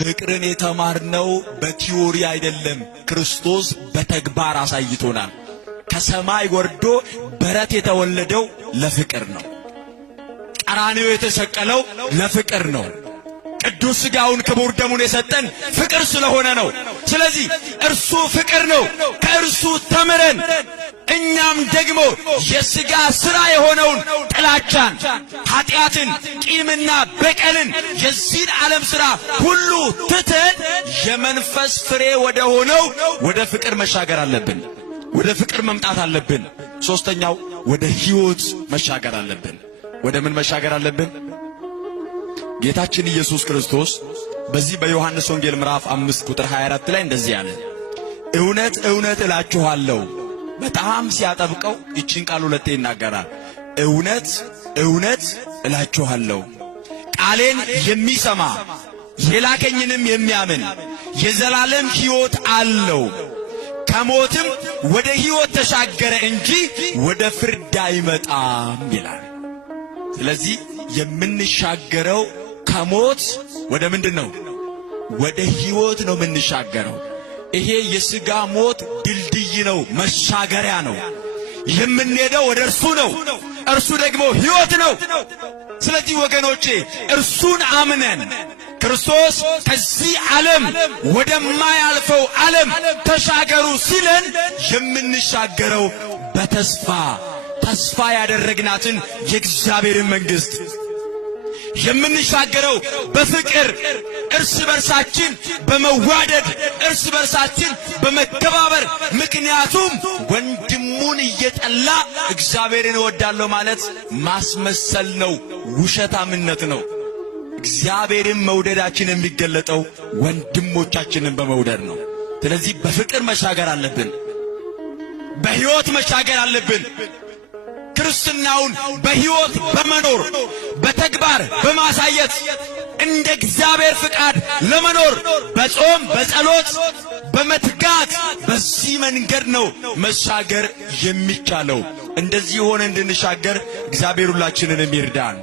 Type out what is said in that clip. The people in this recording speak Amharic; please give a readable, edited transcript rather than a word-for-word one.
ፍቅርን የተማርነው በቲዮሪ አይደለም፣ ክርስቶስ በተግባር አሳይቶናል። ከሰማይ ወርዶ በረት የተወለደው ለፍቅር ነው። ቀራንዮ የተሰቀለው ለፍቅር ነው። ቅዱስ ሥጋውን ክቡር ደሙን የሰጠን ፍቅር ስለሆነ ነው። ስለዚህ እርሱ ፍቅር ነው። ከእርሱ ተምረን እኛም ደግሞ የሥጋ ሥራ የሆነውን ጥላቻን፣ ኃጢአትን፣ ቂምና በቀልን የዚህን ዓለም ሥራ ሁሉ ትተን የመንፈስ ፍሬ ወደ ሆነው ወደ ፍቅር መሻገር አለብን። ወደ ፍቅር መምጣት አለብን። ሶስተኛው ወደ ሕይወት መሻገር አለብን። ወደ ምን መሻገር አለብን? ጌታችን ኢየሱስ ክርስቶስ በዚህ በዮሐንስ ወንጌል ምዕራፍ 5 ቁጥር 24 ላይ እንደዚህ ያለ፣ እውነት እውነት እላችኋለሁ። በጣም ሲያጠብቀው ይችን ቃል ሁለቴ ይናገራል። እውነት እውነት እላችኋለሁ፣ ቃሌን የሚሰማ የላከኝንም የሚያምን የዘላለም ሕይወት አለው፣ ከሞትም ወደ ሕይወት ተሻገረ እንጂ ወደ ፍርድ አይመጣም ይላል። ስለዚህ የምንሻገረው ከሞት ወደ ምንድነው? ወደ ሕይወት ነው የምንሻገረው። ይሄ የሥጋ ሞት ድልድይ ነው፣ መሻገሪያ ነው። የምንሄደው ወደ እርሱ ነው። እርሱ ደግሞ ሕይወት ነው። ስለዚህ ወገኖቼ እርሱን አምነን ክርስቶስ ከዚህ ዓለም ወደማያልፈው ዓለም ተሻገሩ ሲለን የምንሻገረው ተስፋ ያደረግናትን የእግዚአብሔርን መንግሥት የምንሻገረው በፍቅር እርስ በርሳችን በመዋደድ እርስ በርሳችን በመከባበር። ምክንያቱም ወንድሙን እየጠላ እግዚአብሔርን እወዳለሁ ማለት ማስመሰል ነው፣ ውሸታምነት ነው። እግዚአብሔርን መውደዳችን የሚገለጠው ወንድሞቻችንን በመውደድ ነው። ስለዚህ በፍቅር መሻገር አለብን፣ በሕይወት መሻገር አለብን። ክርስትናውን በሕይወት በመኖር በተግባር በማሳየት እንደ እግዚአብሔር ፍቃድ ለመኖር በጾም በጸሎት በመትጋት በዚህ መንገድ ነው መሻገር የሚቻለው። እንደዚህ ሆነ እንድንሻገር እግዚአብሔር ሁላችንን ይርዳን።